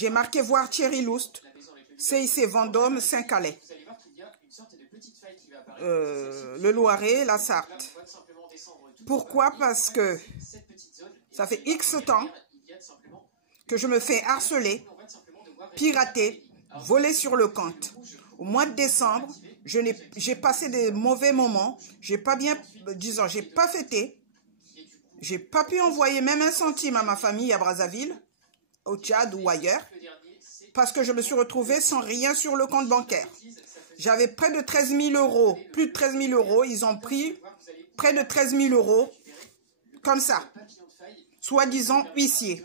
J'ai marqué voir Thierry Loust, CIC Vendôme, Saint-Calais. Le Loiret, la Sarthe. Pourquoi? Parce que ça fait X temps que je me fais harceler, pirater, voler sur le compte. Au mois de décembre, j'ai passé des mauvais moments. J'ai pas bien, disons, j'ai pas fêté. J'ai pas pu envoyer même un centime à ma famille à Brazzaville, au Tchad ou ailleurs, parce que je me suis retrouvée sans rien sur le compte bancaire. J'avais près de 13 000 euros, plus de 13 000 euros. Ils ont pris près de 13 000 euros, comme ça, soi-disant huissier.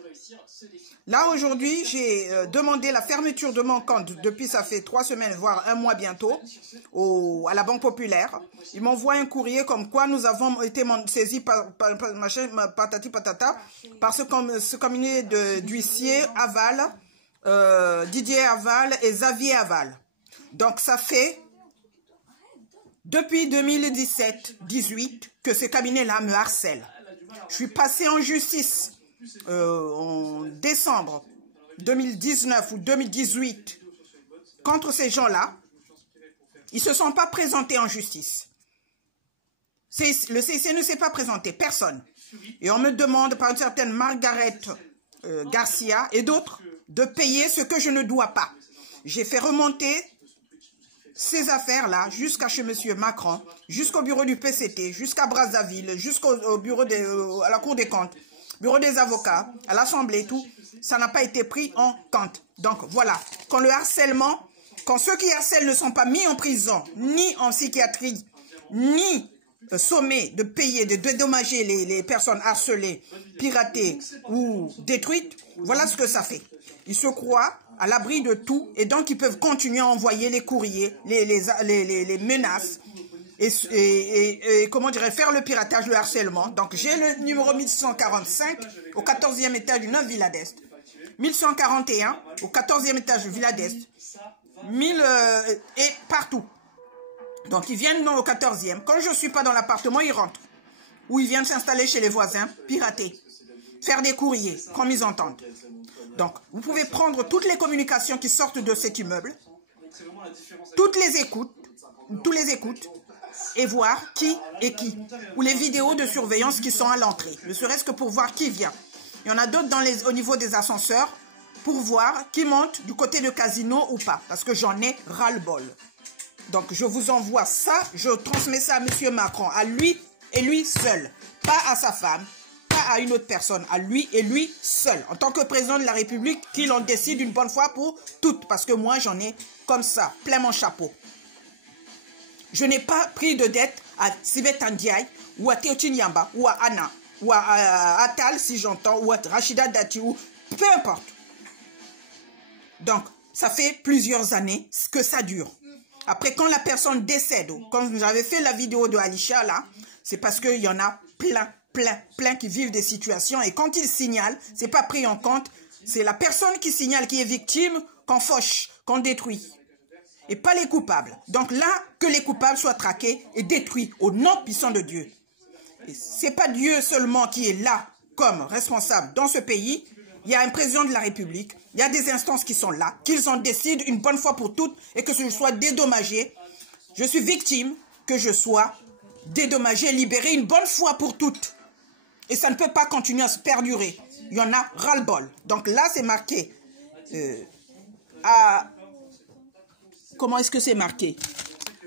Là, aujourd'hui, j'ai demandé la fermeture de mon compte depuis, ça fait 3 semaines, voire un mois bientôt, à la Banque Populaire. Ils m'envoient un courrier comme quoi nous avons été saisis par machin, patati patata, par ce cabinet d'huissier Aval, Didier Aval et Xavier Aval. Donc, ça fait depuis 2017-18 que ce cabinet-là me harcèle. Je suis passée en justice en décembre 2019 ou 2018 contre ces gens-là. Ils ne se sont pas présentés en justice. Le CIC ne s'est pas présenté, personne. Et on me demande par une certaine Margaret Garcia et d'autres de payer ce que je ne dois pas. J'ai fait remonter ces affaires-là jusqu'à chez M. Macron, jusqu'au bureau du PCT, jusqu'à Brazzaville, jusqu'au bureau à la Cour des comptes, bureau des avocats, à l'Assemblée, tout. Ça n'a pas été pris en compte. Donc voilà, quand le harcèlement, quand ceux qui harcèlent ne sont pas mis en prison, ni en psychiatrie, ni sommés de payer, de dédommager les personnes harcelées, piratées ou détruites, voilà ce que ça fait. Ils se croient à l'abri de tout et donc ils peuvent continuer à envoyer les courriers, les menaces et comment dirais faire le piratage, le harcèlement. Donc j'ai le numéro 1145 au 14e étage du 9 Villa d'Est, 1141 au 14e étage du Villa d'Est, et partout. Donc ils viennent au 14e. Quand je ne suis pas dans l'appartement, ils rentrent. Ou ils viennent s'installer chez les voisins, pirater, faire des courriers, comme ils entendent. Donc, vous pouvez prendre toutes les communications qui sortent de cet immeuble, toutes les écoutes, tous les écoutes, et voir qui est qui. Ou les vidéos de surveillance qui sont à l'entrée, ne serait-ce que pour voir qui vient. Il y en a d'autres au niveau des ascenseurs, pour voir qui monte du côté de casino ou pas, parce que j'en ai ras-le-bol. Donc, je vous envoie ça, je transmets ça à M. Macron, à lui et lui seul, pas à sa femme, à une autre personne, à lui et lui seul, en tant que président de la République, qu'il en décide une bonne fois pour toutes, parce que moi j'en ai comme ça, plein mon chapeau. Je n'ai pas pris de dette à Sibeth Ndiaye, ou à Théotine Yamba, ou à Anna, ou à Atal si j'entends, ou à Rachida Dati, ou peu importe. Donc, ça fait plusieurs années que ça dure. Après, quand la personne décède, quand vous avez fait la vidéo de Alisha là, c'est parce qu'il y en a plein qui vivent des situations et quand ils signalent, c'est pas pris en compte. C'est la personne qui signale qui est victime qu'on fauche, qu'on détruit. Et pas les coupables. Donc là, que les coupables soient traqués et détruits au nom puissant de Dieu. Et c'est pas Dieu seulement qui est là comme responsable dans ce pays. Il y a un président de la République, il y a des instances qui sont là, qu'ils en décident une bonne fois pour toutes et que je sois dédommagé. Je suis victime, que je sois dédommagé, libéré une bonne fois pour toutes. Et ça ne peut pas continuer à se perdurer. Il y en a ras-le-bol. Donc là, c'est marqué comment est-ce que c'est marqué?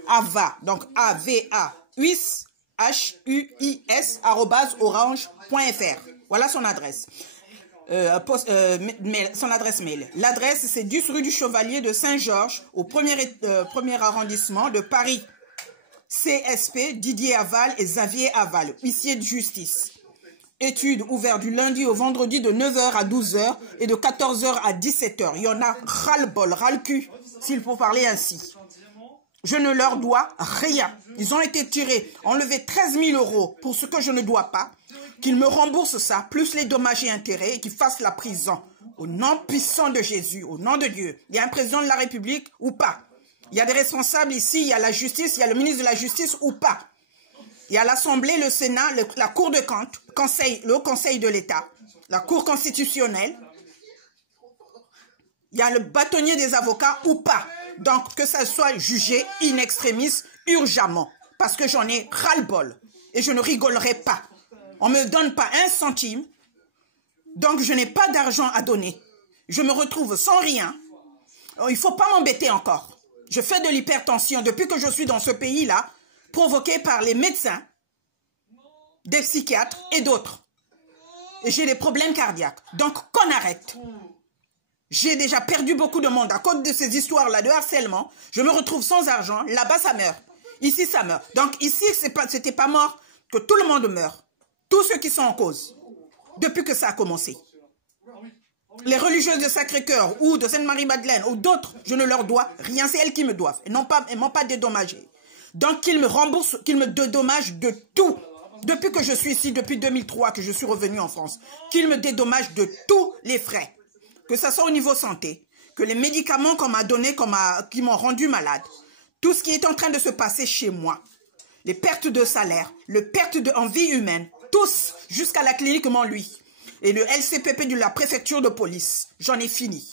AVA. Donc A-V-A. HUIS, H-U-I-S, @orange.fr. Voilà son adresse. Son adresse mail. L'adresse, c'est 10 rue du Chevalier de Saint-Georges, au premier arrondissement de Paris. CSP, Didier Aval et Xavier Aval, huissier de justice. Études ouvertes du lundi au vendredi de 9h à 12h et de 14h à 17h. Il y en a ras-le-bol, ras-le-cul, s'il faut parler ainsi. Je ne leur dois rien. Ils ont été tirés, enlevés 13 000 euros pour ce que je ne dois pas. Qu'ils me remboursent ça, plus les dommages et intérêts, et qu'ils fassent la prison. Au nom puissant de Jésus, au nom de Dieu. Il y a un président de la République ou pas. Il y a des responsables ici, il y a la justice, il y a le ministre de la Justice ou pas. Il y a l'Assemblée, le Sénat, la Cour de compte, le Conseil de l'État, la Cour constitutionnelle. Il y a le bâtonnier des avocats ou pas. Donc, que ça soit jugé in extremis urgemment. Parce que j'en ai ras-le-bol. Et je ne rigolerai pas. On ne me donne pas un centime. Donc, je n'ai pas d'argent à donner. Je me retrouve sans rien. Il ne faut pas m'embêter encore. Je fais de l'hypertension depuis que je suis dans ce pays-là, provoquée par les médecins, des psychiatres et d'autres. Et j'ai des problèmes cardiaques. Donc, qu'on arrête. J'ai déjà perdu beaucoup de monde à cause de ces histoires-là de harcèlement. Je me retrouve sans argent. Là-bas, ça meurt. Ici, ça meurt. Donc, ici, c'était pas mort que tout le monde meurt. Tous ceux qui sont en cause. Depuis que ça a commencé. Les religieuses de Sacré-Cœur ou de Sainte-Marie-Madeleine ou d'autres, je ne leur dois rien. C'est elles qui me doivent. Elles m'ont pas dédommagé. Donc, qu'ils me remboursent, qu'ils me dédommagent de tout. Depuis que je suis ici, depuis 2003 que je suis revenu en France, qu'ils me dédommagent de tous les frais. Que ça soit au niveau santé, que les médicaments qu'on m'a donnés, qui m'ont rendu malade, tout ce qui est en train de se passer chez moi, les pertes de salaire, les pertes en vie humaine, tous, jusqu'à la clinique Montlouis et le LCPP de la préfecture de police, j'en ai fini.